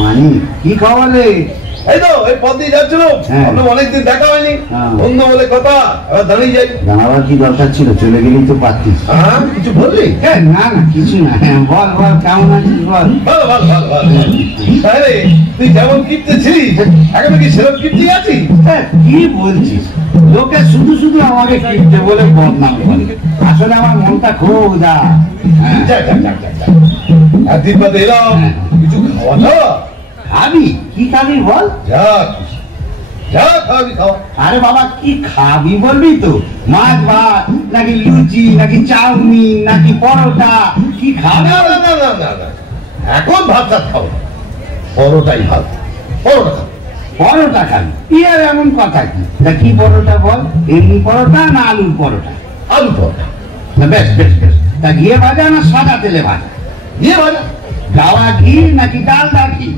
মানি কি খবর রে? এই তো এই পথ দিয়ে যাচ্ছিল, অনেকদিন দেখা হয়নি, অন্য বলে কথা, এবার দাঁড়িয়ে যাই। জানাবার কি দরকার ছিল? চলে গেলেই তো পারতিস। কিছু বললি? না না কিছু না। বল বল কেমন আছিস বল। ভালো ভালো ভালো ভালো। তাহলে তুই যেমন কিপ্টে ছিলিস এখন কি সেরকম কিপ্টে আছিস? কি বলছিস? লোকে শুধু শুধু আমাকে কিপ্টে বলে বদনাম করে, আসলে আমার মনটা খুব উদার। একদিন বাদে এলাম, কিছু খাওয়া দাওয়া খাবি? কি খাবি বল? যা খাবি খাওয়া। আরে বাবা কি খাবি বলবি তো? মাছ ভাত নাকি লুচি নাকি চাউমিন নাকি পরোটা? কি খাবি? না না না না না, এখন ভাত ভাত খাও, পরোটাই ভাত। পরোটা পরোটা খাবি? ইয়ার এমন কথা কি? তা কি পরোটা বল? এমনি পরোটা না আলুর পরোটা? আলু পরোটা। বেশ বেশ বেশ। তা ঘিয়ে ভাজা না সাদা তেলে ভাজা? ঘিয়ে ভাজা। গাওয়া ঘি নাকি ডালদা ঘি?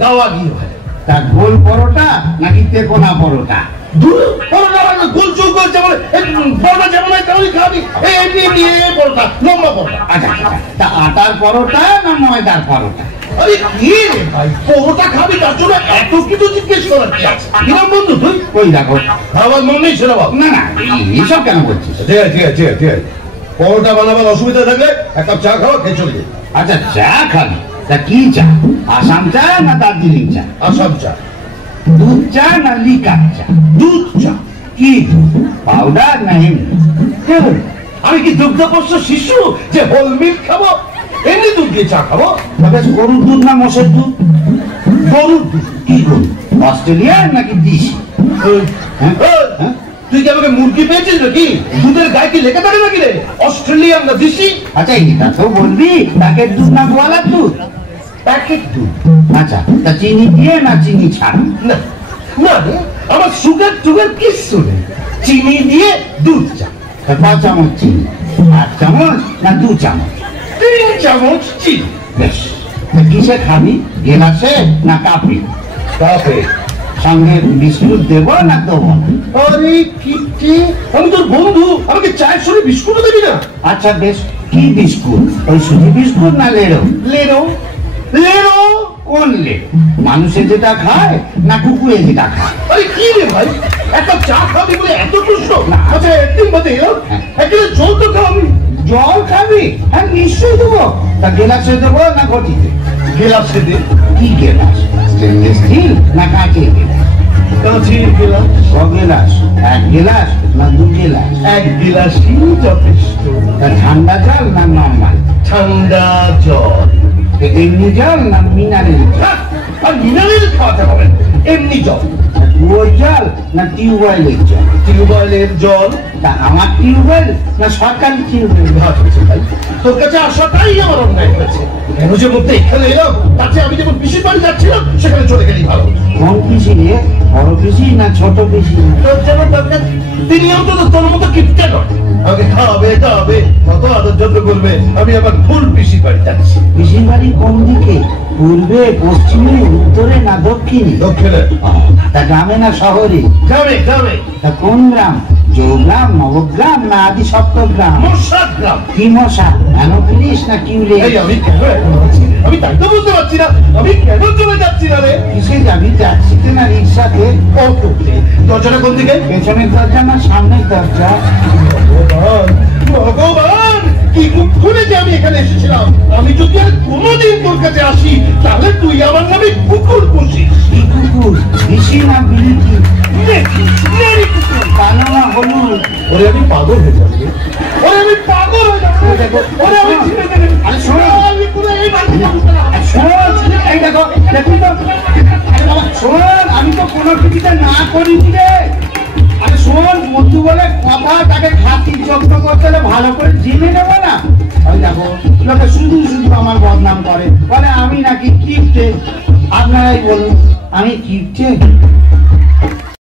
গাওয়া ঘিয়ে ভাজা। তা গোল পরোটা নাকি তেকোনা পরোটা? তা আটার পরোটা না ময়দার পরোটা? আরে কি রে ভাই, পরোটা খাবি তার জন্য এত কিছু জিজ্ঞেস করার কি আছে? কিরম বন্ধু তুই? ওই দেখো আমার মন নেই সেটা বল। না না এইসব কেন বলছিস? ঠিক আছে ঠিক আছে ঠিক আছে ঠিক আছে, পরোটা বানাবার অসুবিধা থাকলে এক কাপ চা খাওয়া খেয়ে চলে যাবে। আচ্ছা চা খাবি? তা কি চা? আসাম চা না দার্জিলিং চা? আসাম চা। দুধ চা না লিকার চা? দুধ চা। কি পাউডার না এমনি? আমি কি দুগ্ধপোষ্য শিশু যে হোল মিল্ক খাবো? এমনি দুধ দিয়ে চা খাবো? গরুর দুধ না মোষের দুধ? গরুর দুধ। কি গরু? অস্ট্রেলিয়ার নাকি দেশি? তুই কি আমাকে মুরগি পেয়েছিস নাকি? দুধের গায়ে কি লেখা থাকে নাকি রে অস্ট্রেলিয়ান না দেশি? আচ্ছা এটা তো বলবি প্যাকেট দুধ না গোয়ালার দুধ? প্যাকেট দুধ। আচ্ছা তা চিনি দিয়ে না চিনি ছাড়া? না না রে, আমার সুগার টুগার কিচ্ছু নেই, চিনি দিয়ে দুধ চা। 5 চামচ চিনি, 8 চামচ না 2 চামচ? 3 চামচ চিনি। বেশ। কিসে খাবি? গেলাসে না কাপে? কাপে। সঙ্গে বিস্কুট দেবো না দেবো না? আরে কিট্টি, আমি তোর বন্ধু, আমাকে চায়ের সঙ্গে বিস্কুটও দিবি না? আচ্ছা বেশ, কি বিস্কুট? ওই সুজি বিস্কুট না লেড়ো? লেরো। লেরো? কোন লেড়ো? মানুষে যেটা খায় না কুকুরে যেটা খায়? আরে কি রে ভাই, একটা চা খাবি বলে এত প্রশ্ন? আচ্ছা একদিন বাদে এলাম, একদিন জল তো খাবি। জল খাবি? হ্যাঁ নিশ্চয়ই দেবো। তা গেলাসে দেবো না ঘটিতে? গেলাসে দে। কি গেলাস? স্টেনলেস স্টিল না কাঁচের গেলাস? কাঁচের গেলাস। ক গেলাস? 1 গেলাস না 2 গেলাস? 1 গেলাসই যথেষ্ট। তা ঠান্ডা জল না নর্মাল? ঠান্ডা জল। এমনি জল না মিনারেল জল? আর মিনারেল খাওয়াতে হবে, এমনি জল। কুয়োর জল না টিউবওয়েলের জল? টিউবওয়েলের জল। তা আমার টিউবওয়েল না সরকারি টিউবওয়েল? ভাত হয়েছে ভাই, তোর কাছে আসাটাই আমার অন্যায় হয়েছে। কেন যে মধ্যে এখানে এলাম, তাতে আমি যেমন পিসির বাড়ি যাচ্ছিলাম সেখানে চলে গেলেই ভালো। কোন পিসি রে? বড় পিসি না ছোট পিসি? তোর যেমন দরকার, তিনি অন্তত তোর মতো কিপটে নয়, আমাকে খাওয়াবে দাওয়াবে, কত আদর যত্ন করবে। আমি আবার ফুল পিসির বাড়ি যাচ্ছি। পিসির বাড়ি কোন দিকে? পূর্বে, পশ্চিমে, উত্তরে না দক্ষিণে? দক্ষিণে। তা গ্রামে না শহরে? গ্রামে গ্রামে। তা কোন গ্রাম? জৌগ্রাম, নবগ্রাম না আদি সপ্তগ্রাম? মশা গ্রাম। কি মশা? অ্যানোফিলিস না কিউলে? আমি কেন এখন আছি? আমি তাই তো বুঝতে পারছি না, আমি কেন চলে যাচ্ছি না রে? কিসে যাবি? ট্যাক্সিতে না রিক্সাতে? অটোতে। দরজাটা কোন দিকে? পেছনের দরজা না সামনের দরজা? ভগবান ভগবান, কি কুকুরে যে আমি এখানে এসেছিলাম। আমি যদি আর কোনোদিন তোর কাছে আসি তাহলে তুই আমার নামে কুকুর পুষিস। কি কুকুর? বিশি না বিলিতি? কালো না হলুদ? ওরে আমি পাগল হয়ে যাবো, ওরে আমি পাগল হয়ে যাবো, ওরে আমি ছিঁড়ে দেবে। আরে শোনো, আমি পুরো এই বাড়িতে এই দেখো দেখুন তো, শোন আমি তো কোনো কিছুতে না করিনি রে। আরে শোন, বন্ধু বলে কথা, তাকে খাতির যত্ন করতে হলে ভালো করে জেনে নেবো না? ওই দেখো লোকে শুধু শুধু আমার বদনাম করে, বলে আমি নাকি কিপ্টে। আপনারাই বলুন, আমি কিপ্টে?